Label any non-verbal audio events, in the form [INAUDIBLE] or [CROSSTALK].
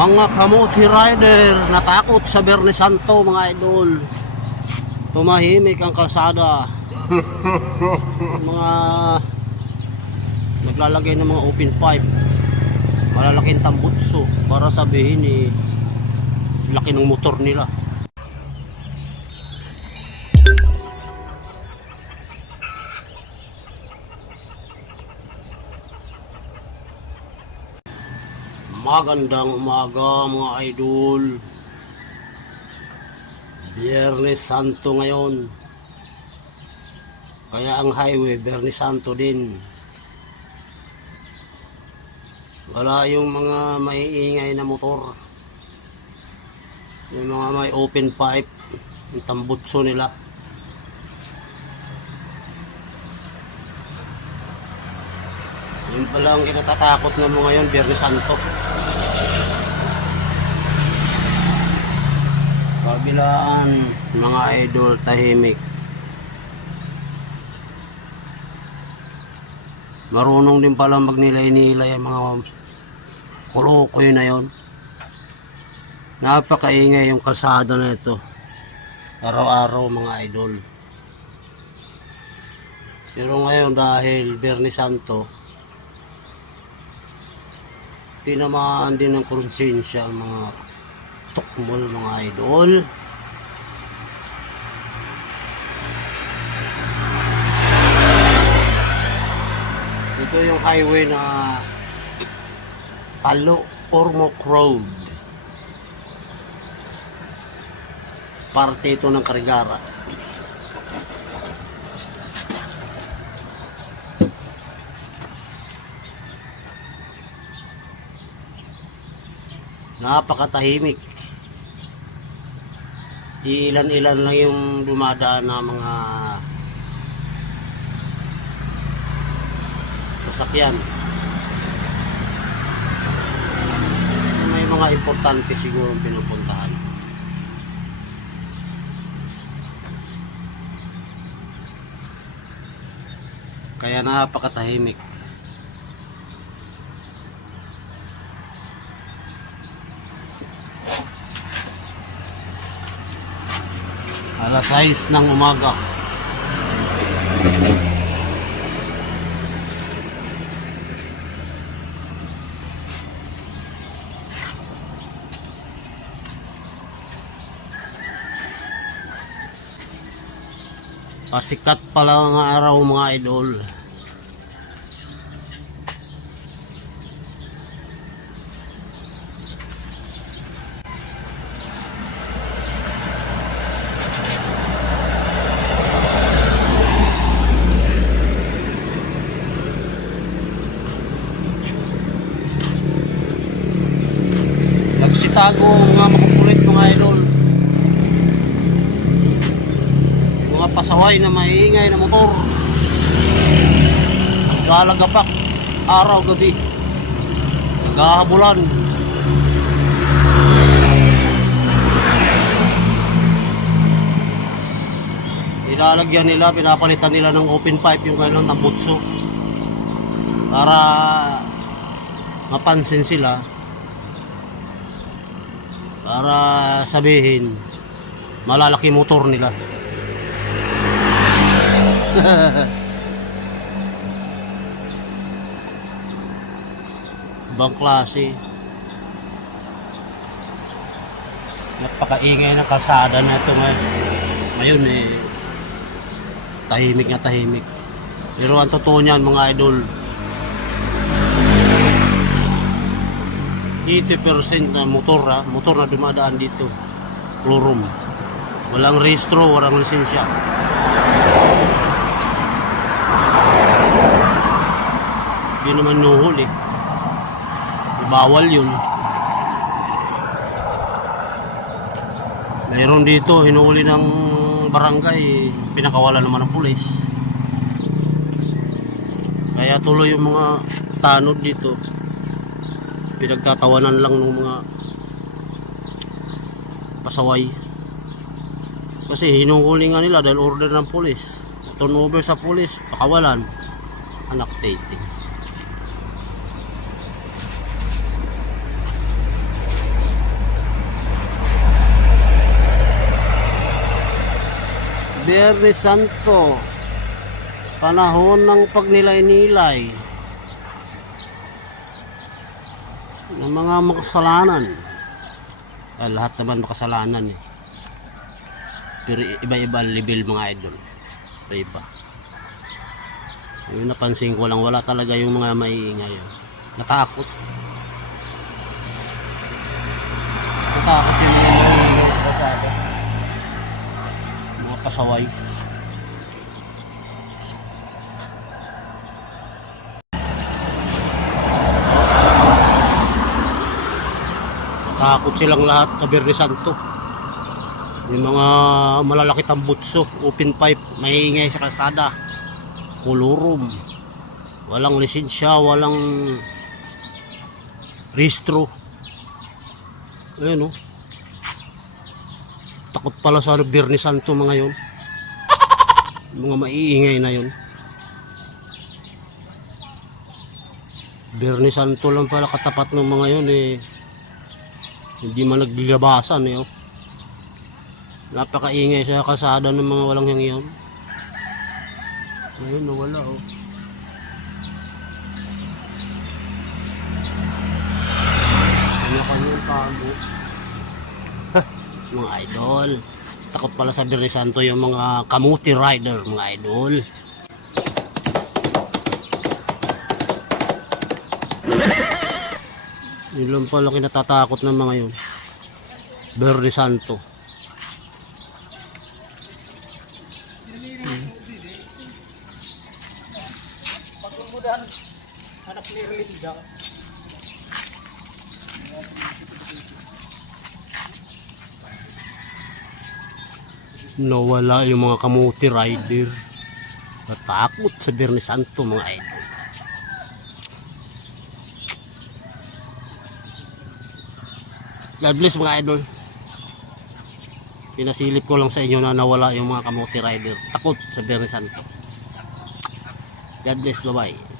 Mga kamuti rider, natakot sa Bernie Santo mga idol. Tumahimik ang kalsada. mga naglalagay ng mga open pipe. Malalaking tambutso para sabihin eh, laki ng motor nila. Magandang umaga mga idol. Biyernes Santo ngayon. Kaya ang highway, Biyernes Santo din. Wala yung mga maiingay na motor. Yung mga may open pipe. Yung tambutso nila. Yun pala ang kinatatakot ng mga yun, Biyernes Santo. Kabilaan, mga idol, tahimik. Marunong din pala magnilay-nilay ang mga kulukoy na yon. Napakaingay yung kalsada na ito. Araw-araw mga idol. Pero ngayon dahil Biyernes Santo, tinamaan din ng konsensya ang mga tukmol mga idol. Ito yung highway na Talo Ormoc Road. Parte ito ng Karigara. Napakatahimik. Ilan-ilan lang yung dumadaan na mga sasakyan. May mga importante siguro pinupuntahan. Kaya napakatahimik. Alas 6 ng umaga. Pasikat pala ang araw mga idol. Nagsitago ang mga makukulit mga idol. Mga pasaway na maiingay na motor. Naglalagapak araw gabi. Naghahabulan. Nilalagyan nila, pinapalitan nila ng open pipe yung gano'n ng butso. Para mapansin sila para sabihin malalaki motor nila. [LAUGHS] Ibang klase. Napakaingay na kalsada na ito ngayon ngayon eh tahimik na tahimik. Pero ang totoo niyan mga idol 80% na motor ha, motor na dumadaan dito. Florum. Walang rehistro, walang lisensya. Hindi naman nuhuli. Bawal yun. Mayroon dito, hinuhuli ng barangay, pinakawala naman ng pulis. Kaya tuloy yung mga tanod dito pinagtatawanan lang ng mga pasaway. Kasi hinuhuli nga nila dahil order ng polis turnover sa polis pakawalan. Anak dating. Derry Santo panahon ng pagnilaynilay ng mga makasalanan. Ah, lahat naman makasalanan eh. Pero iba-iba level mga idol. Iba-iba. Yung napansin ko lang, wala talaga yung mga maiingay. oh. Natakot. Natakot yung. Mga pasaway. Takot silang lahat sa Birni Santo. Yung mga malalaki tambutso, open pipe, maingay sa kalsada, kulurum, walang lisensya, walang restro. Ayun oh. Takot pala sa Birni Santo mga yon. [LAUGHS] mga maiingay na yon. Birni Santo lang pala katapat ng mga yon eh. Hindi man naglilabasan eh. Oh. Napakaingay sa kalsada ng mga walang yang iyon. Ayun, nawala oh. Kanya-kanyang tago. mga idol. Takot pala sa Birni Santo yung mga kamuti rider, mga idol. Yun lang pala kinatatakot ng mga yun. Birni Santo. Nawala yung mga kamuti rider. Natakot sa Birni Santo mga idol. God bless mga idol. Pinasilip ko lang sa inyo na nawala yung mga kamuti rider. Takot sa Birni Santo. God bless, bye-bye.